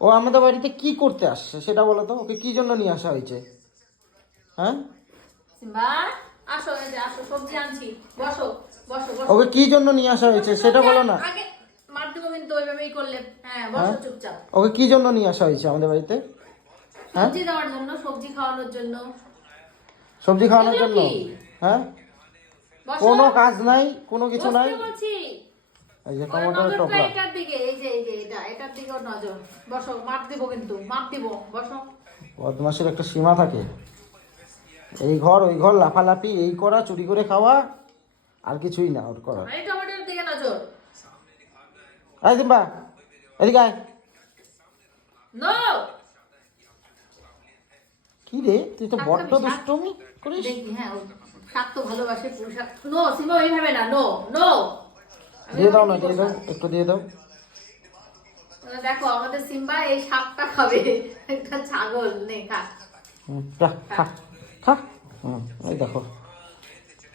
ও আমাদের বাড়িতে কি করতে আসছে সেটা বলো তো, ওকে কি জন্য নিয়ে আসা হয়েছে? হ্যাঁ, সিম্বা আসো, এই যে আসো, সবজি আনছি, বসো বসো বসো। ওকে কি জন্য নিয়ে আসা হয়েছে সেটা বলো না। আগে মার দেবো কিন্তু ওইভাবেই করলে। হ্যাঁ হ্যাঁ, বসো চুপচাপ। ওকে কি জন্য নিয়ে আসা হয়েছে আমাদের বাড়িতে? হ্যাঁ, সবজি দেওয়ার জন্য, সবজি খাওয়ানোর জন্য। সবজি খাওয়ানোর এগুলো জন্য। কি? হ্যাঁ, বসো, কোনো কাজ নাই, কোনো কিছু নাই। বসতে বলছি। এই যে ওর টমেটোর নজরটা টোকরা। এটার দিকে, এই যে এই যে এটার দিকে ওর নজর। বসো, মাপ দিব কিন্তু, মাপ দিব, বসো। বদমাসের একটা সীমা থাকে। এই ঘর ওই ঘর লাফালাফি, এই করা, চুরি করে খাওয়া, আর কিছুই না ওর করার। এই টমেটোর দিকে নজর। আয় দিম্বা, এদিকে আয়। নো। কি রে, তুই তো বড্ড দুষ্টুমি করিস। দেখি, হ্যাঁ ও শাক তো ভালোবাসে, পুরুষাক। নো সিমা, ওইভাবে না, নো নো। দিয়ে দাও না, দিয়ে দাও, একটু দিয়ে দাও। দেখো আমাদের সিম্বা এই শাকটা খাবে। একটা ছাগল, নে খা। যা খা, খা। এই দেখো